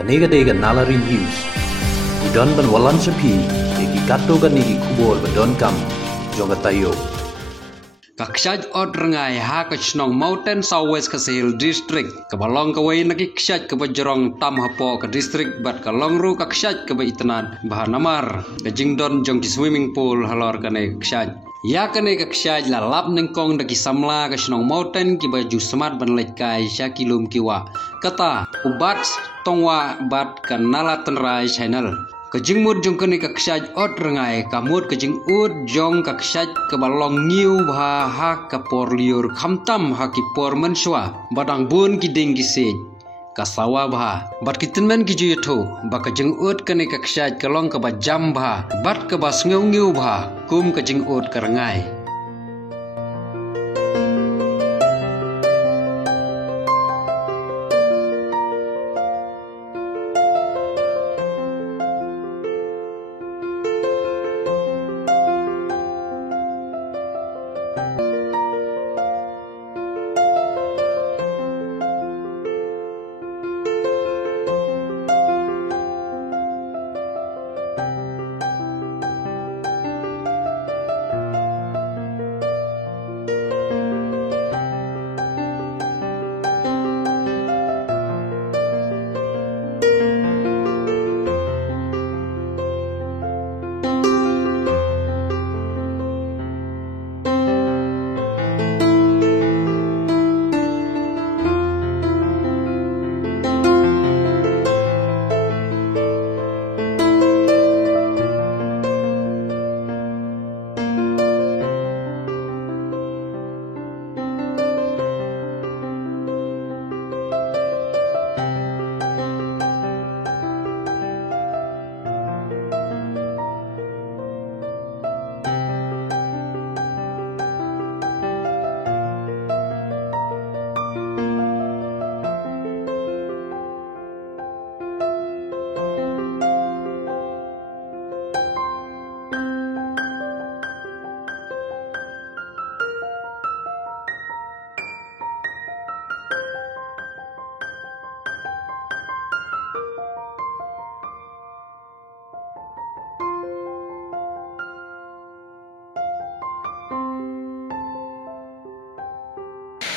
kanega dega nalari news idon ban walan sepi eki kato ganigi kubol badon kam jonga tayo Kaksyaj od rengai ha kachnong Mountain Southwest Kasil District kabalong kawai naki ksyaj kabajerong tam hapo ka district bat kalong ru kaksyaj kaba itanan bahanamar kajingdon jong ki swimming pool halor kane ksyaj ya kane kaksyaj la lap nengkong daki samla kachnong Mountain ki baju smart banlek kai syakilum kiwa kata ubat tongwa bat kanala tenrai channel Kajing mud jong kani kaksyaj od rengai kamut kajing ud jong kaksyaj kabalong ngiu bha ha kapor liur khamtam ha ki por menswa badang bun ki ding ki sej kasawa bha bat ki tinmen ki juyatho ba kajing ud kani kaksyaj kalong ka ba jam bha bat ka ba sngew ngiu bha kum kajing ud karangai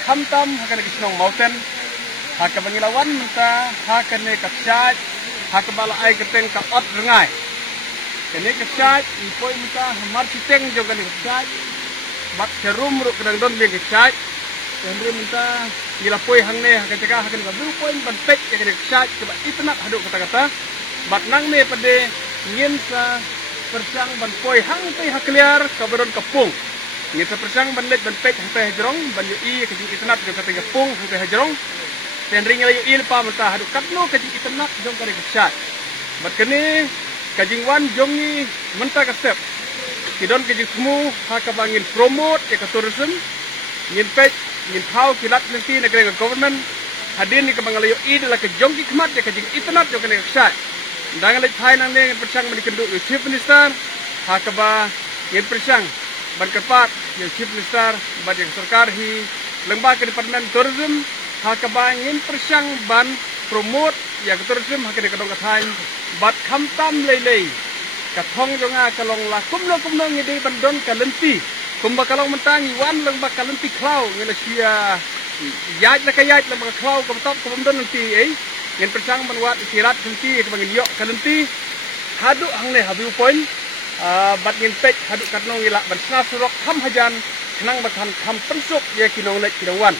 Khamtam hakane kisnong Mountain hakabangilawan menta hakane kaksyaj hakabala ay keteng ka ot rengai kene kaksyaj ipoi menta hamar siteng jo kane kaksyaj bat serum ru kedang don be kaksyaj kene menta gilapoi hangne hakajaka hakane babu poin bantek kane kaksyaj coba itnak haduk kata-kata bat nang ne pade ngin sa persang ban poi hang pe hakliar kabaron kapung Ngin sa persang banlet banpek hampai hajrong ban yu i kajing itnat jo kata gapung hampai hajrong ten ring yu il pa mata hadu katno kajing itnat jong kare kaksyat bat kene kajing wan jong ni menta ka step kidon kajing semu ha ka bangin promote ya ka tourism ngin pek ngin thau kilat nanti negara government hadin ni ka bangala yu i dala ka jong ki khmat ya kajing itnat jo kare kaksyat dangan lek thai nang ne ngin persang mani kendu chief minister ha ka ba ngin persang ban kepat yang chief minister ban yang sarkar hi lembaga departemen tourism hakabangin persang ban promote yang tourism hakane kadong kathain bat khamtam lei kathong jonga kalong la kumno ngidi bandon kalenti kumba kalong mentangi wan lembaga kalenti klau ngena sia yaj la kayaj lembaga klau kamtap kumdon nanti ngin persang ban wat sirat nanti kabangin yok kalenti hadu hangne habu point bat ngin pek haduk katnong ila ban sna surok ham hajan kenang bakan ham pensuk ya kinong lek kinongwan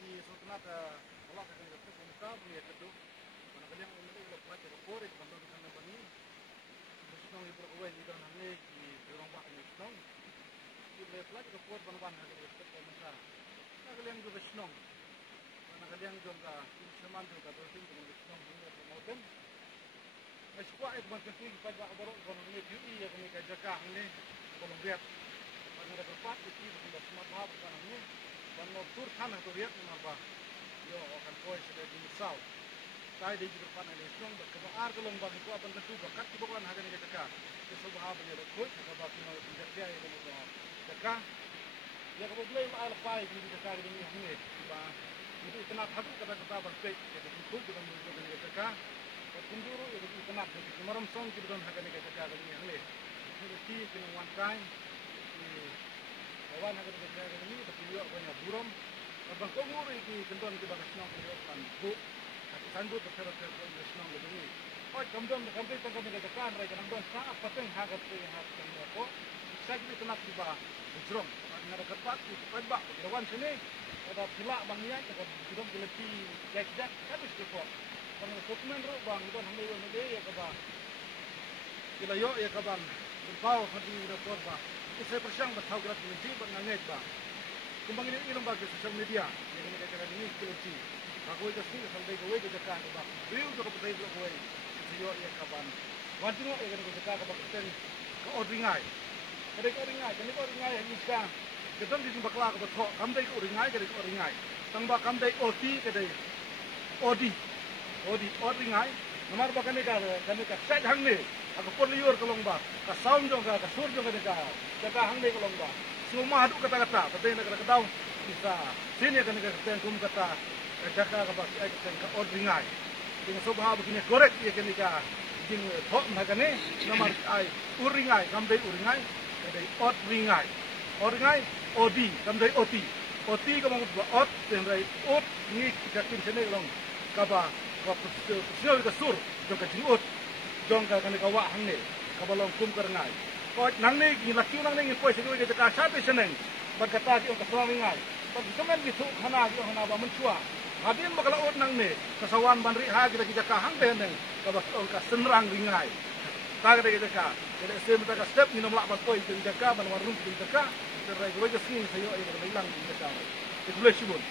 ni sultanat Allah akan berkata muka punya keduk mana kalian umumnya kalau baca report itu bantu sana bani Isnong ibu kawin di dalam ni di orang pak Isnong di lepas report ban hari itu masa nak kalian juga Isnong mana kalian juga seman juga terus dengan Isnong ini Mountain Eskuat itu macam tu pada aborok ekonomi beauty yang kami kajakah ni kalau lihat pada tempat itu sudah semua tahap kan ni dan tur kan atau lihat apa yo koi sudah di misau. Tai di juga pan ada strong berkebar kalau bagi ku akan tentu bakat ku bukan hagan kita ka. Kesubaha punya koi ka bagi mau tidak dia yang itu. Ka ya ko boleh al pai di ka di ini ba. Itu kena hatu kata kata berpek jadi ku juga menurut kita ka. Kunduru itu kena di maram song kita don hagan kita ka di ini. Ini kena one time. Kawan hagan kita ini tapi yo banyak buram. Abang ko nguri di kendon kita nasional kita pan bu. Sambut bersama nasional ini. Oh, kemudian kami tengah mengatakan mereka nambah sangat penting harga yang apa. Saya kita kena tiba berjuang. Ada kertas itu perbak. Lawan sini ada pula bangnya kita berjuang lebih jack habis cukup. Kalau dokumen ro bang itu hamil ini ya kabar. Kita yo ya kabar. Berpau hati report bang. Saya persiang bertahu gerak ini bernyanyi bang. Kembang ini bagi sosial media. Yang ini katakan ini keleci. Aku itu sih sampai gue ke Jakarta bang. Real tu kau percaya gue. Sejauh ia kapan. Wanti no ia ke Jakarta bang. Kita ke ordingai. Kadang ordingai yang bisa. Kita di tempat kelak betul. Kamdai ke ordingai. Tambah kamdai oti kadai. Odi ordingai. Nomor bahkan ni kan set hang ni. Aku pun liur ke lomba. Ke sound jong ke sur jong ke Jakarta hang ni ke lomba. Semua aduk kata-kata. Tapi nak kata bisa. Sini kan kita kum kata. Jaga ke bawah ke ordingai. Dengan sobat begini korek ia kenika. Jing thok nagane nomor ai uringai kamdai uringai kadai ordingai. Ordingai odi kamdai oti. Oti ko mang ot tendai ot ni kita tin sene long kaba ko sio ka sur jong ka jing ot jong ka kenika wa hangne kabalong kum kerngai. Ko nang ni gilaki nang ni poi sego ke ka sabe seneng berkata ki ka suamingai. Bagi kemen gitu hana ba mencua. Hadin bakal ot nang ne kasawan banri ha kita kahang deneng kabak ka senrang ringai taga kita ka jadi sem ta step ni nomlak batoi kita ka ban warung kita ka terai gue sing sayo ai berbilang kita ka itu boleh sibun